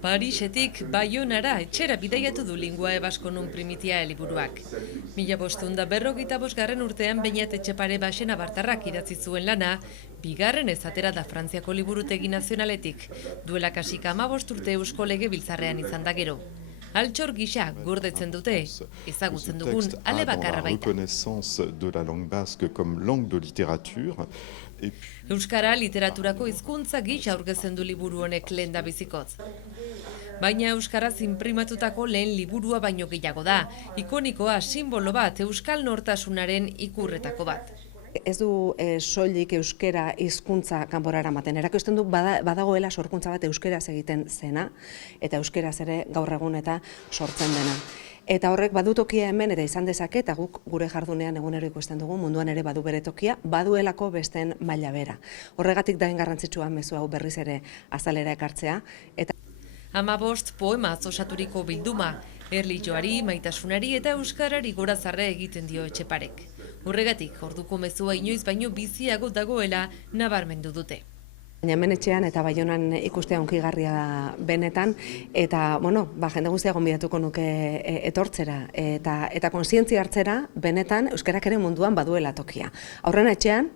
Parisetik Baionara etxera bidaiatu du Linguae Vasconum Primitia liburuak. 1555 urtean Beñat Etxepare Baxena Bartarrak idatzi zuen lana, bigarren ez atera da Frantziako liburutegi nazionaletik, duela kasika 15 urte Eusko Legebiltzarrean izan da gero. Altxor gisa gordetzen dute, ezagutzen dugun ale bakarra baita. Euskara literaturako hizkuntza gisa aurkezten du liburu honek lehendabizikoz. Baina euskaraz inprimatutako lehen liburua baino gehiago da, ikonikoa sinbolo bat euskal nortasunaren ikurretako bat. Ez du soilik euskera hizkuntza kanporara ematen. Erakusten du badagoela sorkuntza bat euskeraz egiten zena, eta euskeraz ere gaur egun eta sortzen dena. Eta horrek badu tokia hemen eta izan dezake, eta guk gure jardunean egunero ikusten dugu, munduan ere badu bere tokia, baduelako besteen maila bera. Horregatik da garrantzitsua mezu hau berriz ere azalera ekartzea. Eta 15 poemaz osaturiko bilduma, erlijioari, maitasunari eta euskarari gorazarre egiten dio Etxeparek. Horregatik, orduko mezua inoiz baino biziago dagoela nabarmendu dute. Baina hemen etxean eta Baionan ikustea hunkigarria da benetan, eta jende guztia gonbidatuko nuke etortzera eta kontzientzia hartzera benetan euskarak ere munduan baduela tokia. Aurrena etxean,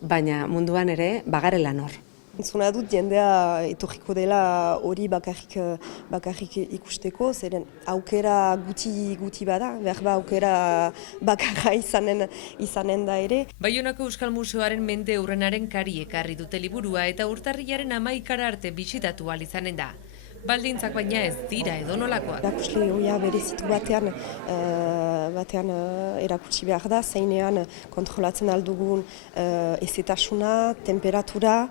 baina munduan ere bagarela nor. Entzuna dut jendea etorriko dela hori bakarrik ikusteko, zeren aukera guti bada, behar aukera bakarra izanen da ere. Baionako Euskal Museoaren mende hurrenaren kari ekarri dute liburua eta urtarrilaren 11 arte bisitatu ahal izanen da. Baldintzak baina ez dira edonolakoak. Erakusle hoia berezitu batean erakutsi behar da, zeinean kontrolatzen aldugun ezetasuna, temperatura,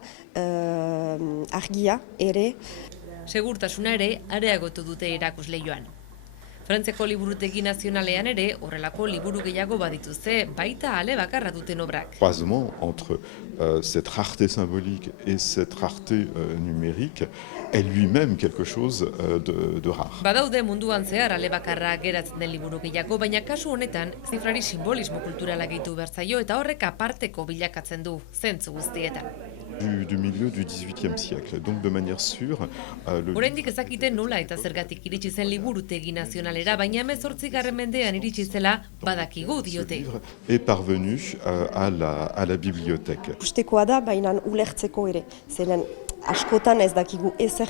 argia ere. Segurtasuna ere areagotu dute erakusle joan. Frantziako liburutegi nazionalean ere horrelako liburu gehiago badituzte, baita ale bakarra duten obrak. Croisement entre cette rareté symbolique et cette rareté numérique est lui-même quelque chose de rare. Badaude munduan zehar ale bakarra geratzen den liburu gehiago, baina kasu honetan zifrari simbolismo kulturala gehitu behar zaio eta horrek aparteko bilakatzen du zentzu guztietan. Du milieu du XVIIIe siècle, donc de manière sûre. Oraindik ezakite nola eta zergatik iritsi zen liburutegi nazionalera, baina 18. mendean iritsi zela badakigu diote. Est parvenu à la bibliothèque. Ikustekoa da, baina ulertzeko ere, zeren askotan ez dakigu ezer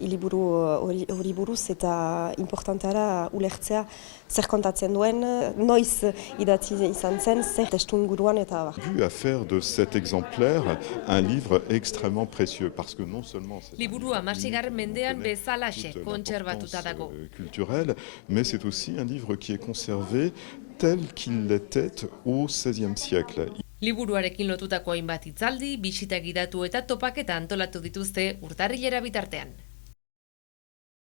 liburu hori buruz eta importantara ulertzea zer kontatzen duen, noiz idatzi izan zen, zer testu inguruan eta abar. Dû à faire de cet exemplaire un livre extrêmement précieux parce que non seulement Liburua 16. mendean bezalaxe kontserbatuta dago. Culturel, mais c'est aussi un livre qui est conservé tel qu'il l'était au XVIe siècle. Liburuarekin lotutako hainbat hitzaldi, bisita gidatu eta topaketa antolatu dituzte urtarrilera bitartean.